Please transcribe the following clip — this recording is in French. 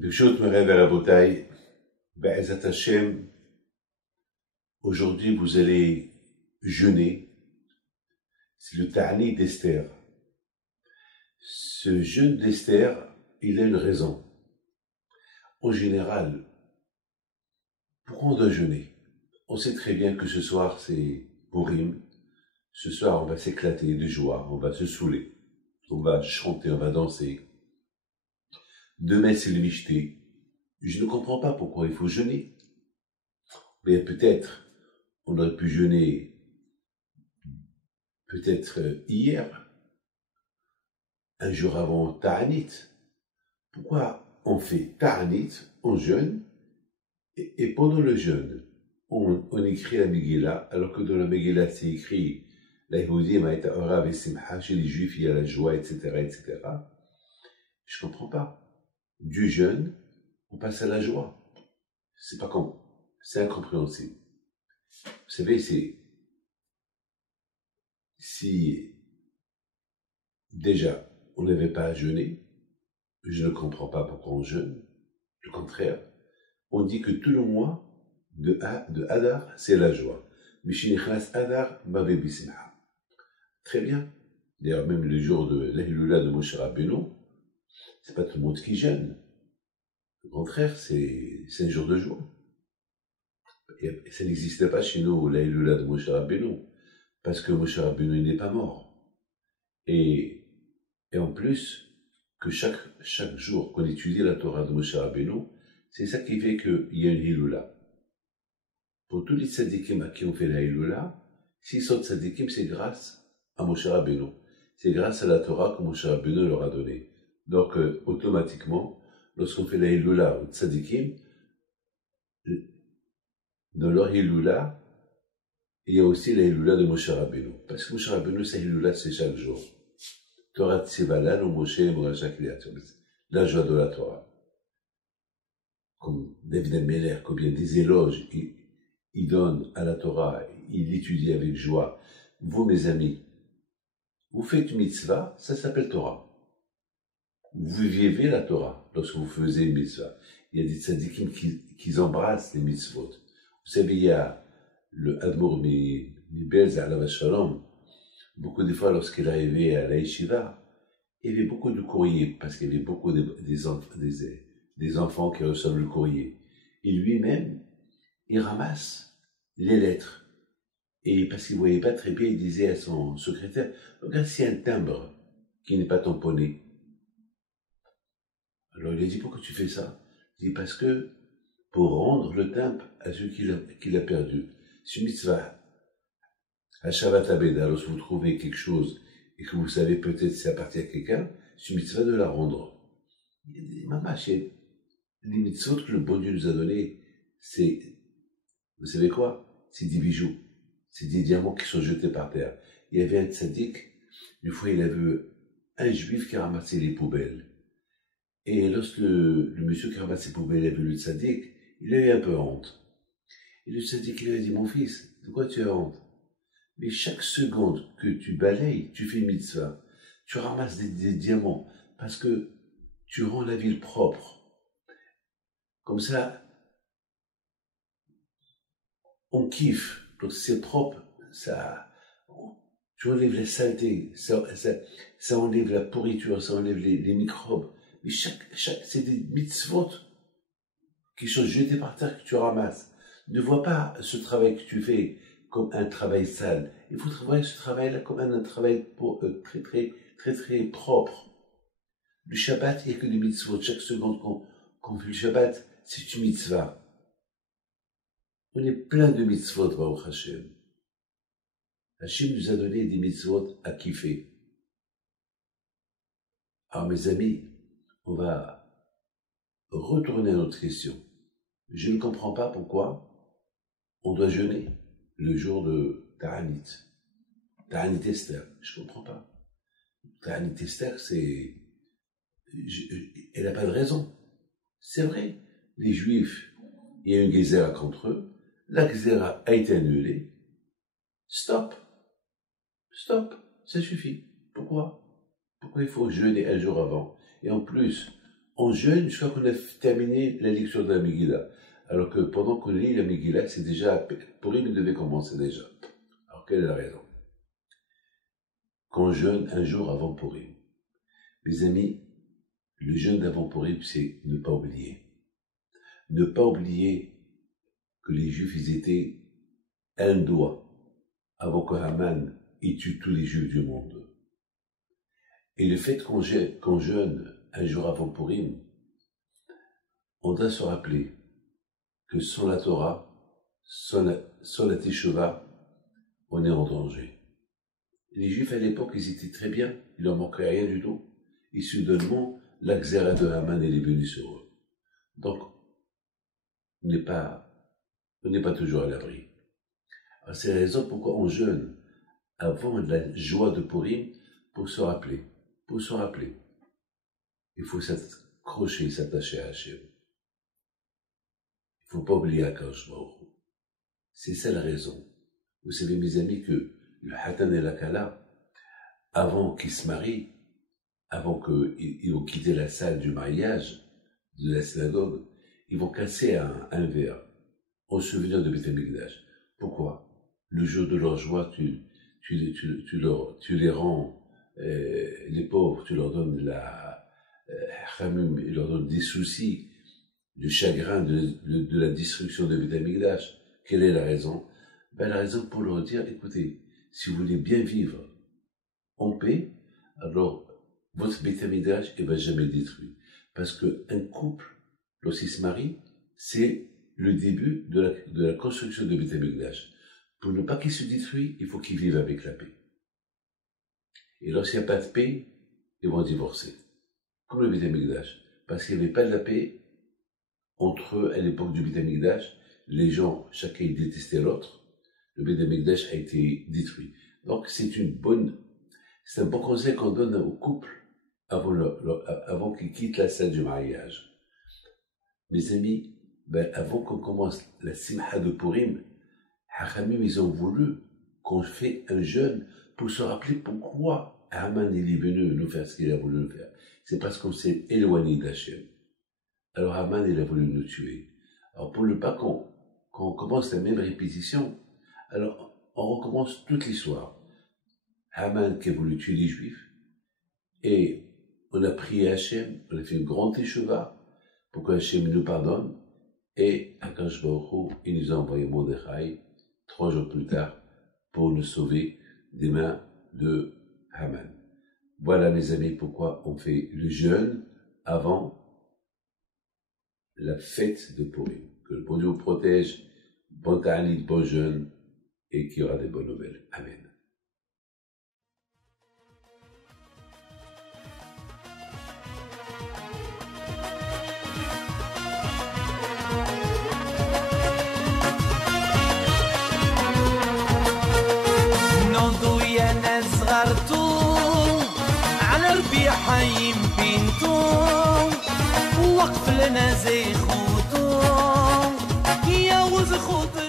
Birshut Merev Rabotai, Be'ezat Hashem, aujourd'hui vous allez jeûner. C'est le Ta'anit d'Esther. Ce jeûne d'Esther, il a une raison. En général, pourquoi on doit jeûner? On sait très bien que ce soir c'est Purim. Ce soir on va s'éclater de joie, on va se saouler, on va chanter, on va danser. Demain c'est le Michté. Je ne comprends pas pourquoi il faut jeûner. Mais peut-être, on aurait pu jeûner peut-être hier, un jour avant Ta'anit. Pourquoi on fait Ta'anit, on jeûne, et pendant le jeûne, on écrit la Megillah, alors que dans la Megillah c'est écrit la Yehudim ha'eta ora v'simcha, chez les Juifs il y a la joie, etc., etc. Je comprends pas. Du jeûne, on passe à la joie. C'est pas comme, c'est incompréhensible. Vous savez, si déjà on n'avait pas à jeûner, je ne comprends pas pourquoi on jeûne. Au contraire, on dit que tout le mois de Adar, c'est la joie. Mishinichnas Adar, Bavé Bisimha. Très bien. D'ailleurs, même le jour de l'Hilula de Moshe Rabbeinu, c'est pas tout le monde qui jeûne. Au contraire, c'est un jour de joie. Et ça n'existait pas chez nous, l'Hilula de Moshe Rabbeinu, parce que Moshe Rabbeinu n'est pas mort. Et en plus, que chaque jour qu'on étudie la Torah de Moshe Rabbeinu, c'est ça qui fait qu'il y a une Hilula. Pour tous les tzadikim qui ont fait la Hilula, s'ils sont tzadikim, c'est grâce à Moshe Rabbeinu. C'est grâce à la Torah que Moshe Rabbeinu leur a donné. Donc, automatiquement, lorsqu'on fait la Hilula aux tzadikim, dans leur Hilula, il y a aussi la Hilula de Moshe Rabbeinu. Parce que Moshe Rabbeinu, sa Hilula, c'est chaque jour. Torah Tzivalan ou Moshe Morachak Liatum. La joie de la Torah. Comme David Ameller, combien des éloges il donne à la Torah, il l'étudie avec joie. Vous, mes amis, vous faites une mitzvah, ça s'appelle Torah. Vous vivez la Torah lorsque vous faisiez une mitzvah. Il y a des tzadikim qui embrassent les mitzvot. Vous savez, il y a le Admour Mibelz Alav Shalom. Beaucoup de fois, lorsqu'il arrivait à la yeshiva, il y avait beaucoup de courriers, parce qu'il y avait beaucoup des enfants qui reçoivent le courrier. Et lui-même, il ramasse les lettres. Et parce qu'il ne voyait pas très bien, il disait à son secrétaire, regarde s'il y a un timbre qui n'est pas tamponné. Alors il a dit, pourquoi tu fais ça? Il dit, parce que pour rendre le timbre à celui qui l'a perdu. C'est une mitzvah. À Shabbat Abeda, lorsque vous trouvez quelque chose et que vous savez peut-être c'est appartient à quelqu'un, c'est une mitzvah de la rendre. Il dit, maman, les mitzvot que le bon Dieu nous a donné, c'est, vous savez quoi? C'est des bijoux. C'est des diamants qui sont jetés par terre. Il y avait un tzaddik, une fois il a vu un juif qui a ramassé les poubelles. Et lorsque le monsieur qui a ramassé les poubelles a vu le tzaddik, il a eu un peu honte. Et le tzaddik lui a dit, mon fils, de quoi tu as honte? Mais chaque seconde que tu balayes, tu fais une mitzvah. Tu ramasses des diamants parce que tu rends la ville propre. Comme ça, on kiffe. Donc c'est propre, tu enlèves la saleté, ça enlève la pourriture, ça enlève les microbes. Mais c'est des mitzvot qui sont jetés par terre que tu ramasses. Ne vois pas ce travail que tu fais comme un travail sale. Il faut travailler ce travail-là comme un travail très propre. Le Shabbat, il n'y a que des mitzvot. Chaque seconde qu'on fait le Shabbat, c'est une mitzvah. On est plein de mitzvot, Baruch Hashem. Hashem nous a donné des mitzvot à kiffer. Alors mes amis, on va retourner à notre question. Je ne comprends pas pourquoi on doit jeûner le jour de Ta'anit. Ta'anit Esther, je ne comprends pas. Ta'anit Esther, elle n'a pas de raison. C'est vrai, les Juifs, il y a une Gézéra contre eux, la Gézéra a été annulée. Stop, ça suffit. Pourquoi il faut jeûner un jour avant? Et en plus, on jeûne jusqu'à qu'on a terminé la lecture de la Megillah. Alors que pendant qu'on lit la Megillah, c'est déjà, Purim devait commencer déjà. Alors quelle est la raison? Qu'on jeûne un jour avant Purim. Mes amis, le jeûne d'avant Purim, c'est ne pas oublier. Ne pas oublier que les Juifs, ils étaient un doigt avant que Haman y tue tous les Juifs du monde. Et le fait qu'on jeûne un jour avant Purim, on doit se rappeler que sans la Torah, sans la Teshuvah, on est en danger. Les Juifs à l'époque, ils étaient très bien, il leur manquait rien du tout. Et soudainement, la xéra de Haman est venue sur eux. Donc, on n'est pas toujours à l'abri. C'est la raison pourquoi on jeûne avant la joie de Purim pour se rappeler. Il faut s'accrocher, s'attacher à Hachem. Il ne faut pas oublier Akadosh Baruch Hu. C'est ça la raison. Vous savez, mes amis, que le Hatan et la Kala, avant qu'ils se marient, avant qu'ils vont quitter la salle du mariage, de la synagogue, ils vont casser un verre en souvenir de Beth Amikdash. Pourquoi? Le jour de leur joie, tu les rends, les pauvres, tu leur donnes ils leur donnent des soucis, du chagrin de la destruction de Beth Amikdash. Quelle est la raison? La raison pour leur dire, écoutez, si vous voulez bien vivre en paix, alors votre Beth Amikdash ne va jamais détruit. Parce qu'un couple, lorsqu'il se marie, c'est le début de la construction de Beth Amikdash. Pour ne pas qu'il se détruise, il faut qu'ils vivent avec la paix. Et lorsqu'il n'y a pas de paix, ils vont divorcer. Comme le Beth Amikdash. Parce qu'il n'y avait pas de la paix entre eux à l'époque du Beth Amikdash. Les gens, chacun détestait l'autre. Le Beth Amikdash a été détruit. Donc c'est un bon conseil qu'on donne aux couples avant qu'ils quittent la salle du mariage. Mes amis, avant qu'on commence la Simcha de Purim, Hachamim, ils ont voulu qu'on fait un jeûne pour se rappeler pourquoi Haman est venu nous faire ce qu'il a voulu nous faire. C'est parce qu'on s'est éloigné d'Hachem. Alors Haman, il a voulu nous tuer. Alors pour ne pas qu'on commence la même répétition, alors on recommence toute l'histoire. Haman qui a voulu tuer les Juifs, et on a prié Hachem, on a fait une grande teshuvah pour que Hachem nous pardonne, et Akadosh Baruch Hu, il nous a envoyé Mordechai 3 jours plus tard pour nous sauver des mains de Haman. Voilà mes amis pourquoi on fait le jeûne avant la fête de Purim. Que le bon Dieu vous protège, bon ta'anit, bon jeûne, et qu'il y aura des bonnes nouvelles. Amen. حيم بنتو وقف لنا زي خوتو يا وز خوتو